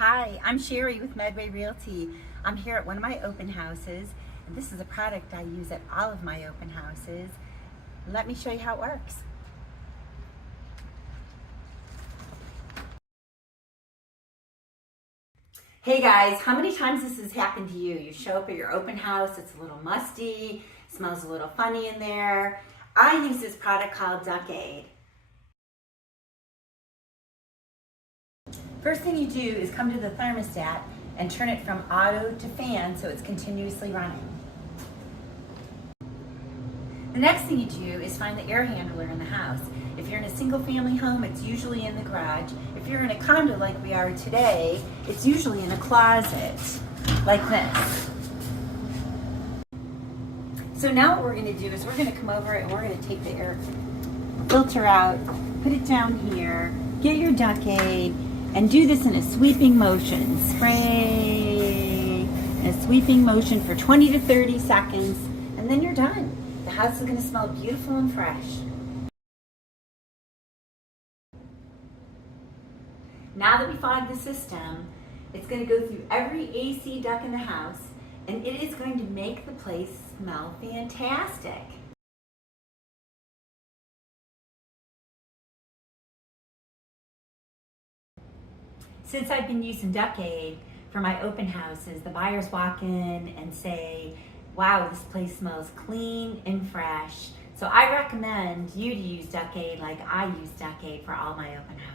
Hi, I'm Sherry with Medway Realty. I'm here at one of my open houses, and this is a product I use at all of my open houses. Let me show you how it works. Hey guys, how many times this has happened to you? You show up at your open house, it's a little musty, smells a little funny in there. I use this product called Ductaid. First thing you do is come to the thermostat and turn it from auto to fan so it's continuously running. The next thing you do is find the air handler in the house. If you're in a single family home, it's usually in the garage. If you're in a condo like we are today, it's usually in a closet, like this. So now what we're going to do is we're going to come over and we're going to take the air filter out, put it down here, get your Ductaid, and do this in a sweeping motion. Spray in a sweeping motion for 20 to 30 seconds, and then you're done. The house is going to smell beautiful and fresh. Now that we fogged the system, it's going to go through every AC duct in the house, and it is going to make the place smell fantastic. Since I've been using Ductaid for my open houses, the buyers walk in and say, wow, this place smells clean and fresh. So I recommend you to use Ductaid like I use Ductaid for all my open houses.